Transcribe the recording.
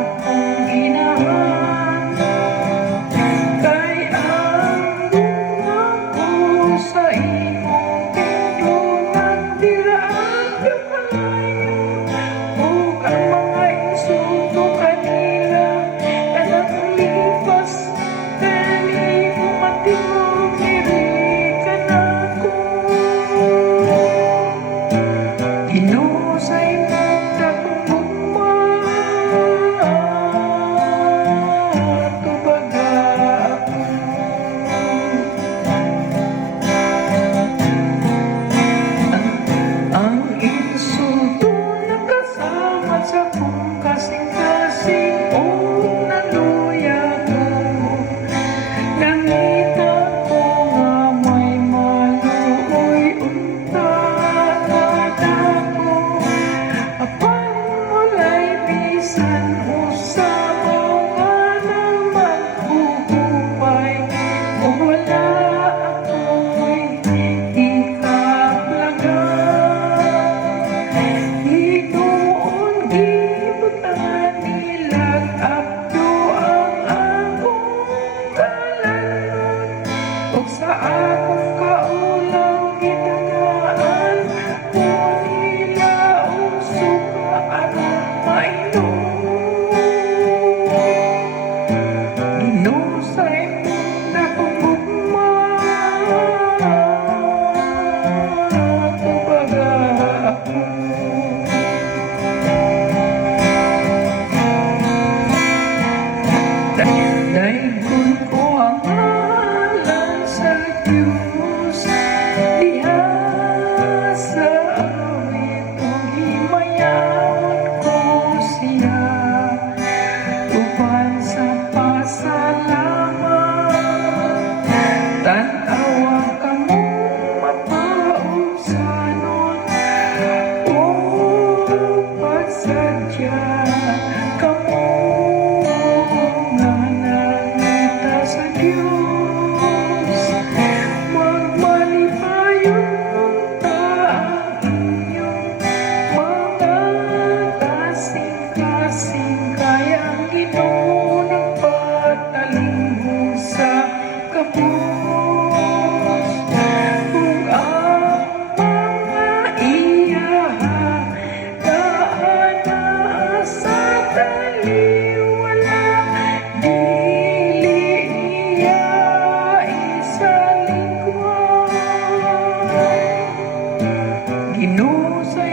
akong ginahan. Kay ang bunga ko sa imong pintunan, diraan ka kalayo. Ug ang mga insulto kanila kanang lipas, dili mo matingog diri ka nako. Ginoo sa imong dakong gugma, tubaga ako. Ang insulto nakasama sa kong kasing-kasing, o naluya ko. Nangita ko nga may maluoy unta kadako. Apan walay bisan usa mo nga naman hugupay, o wala ako'y ikaplaga. Hinoon gibutan nilag abdo ang akong kalanon, ug sa akong kaulang gitagaan mo nila og suka aron mainom. Ginoo sa imong dakong gugma, tubaga ako. Daigod ko ang ngalan sa Diyos, diha sa awit ug himayaon ko siya. Uban sa pasalamat, tan-awa ka mong mapausanon, o pagsadya ka mo nga nangita sa Diyos. Magmalipayon unta ang inyong mga kasing-kasing, kaya ang Ginoo nagpatalinghong sa kapos. Kung ang mga daan sa taliwala, dili niya isalingkuhan. Ginoo sa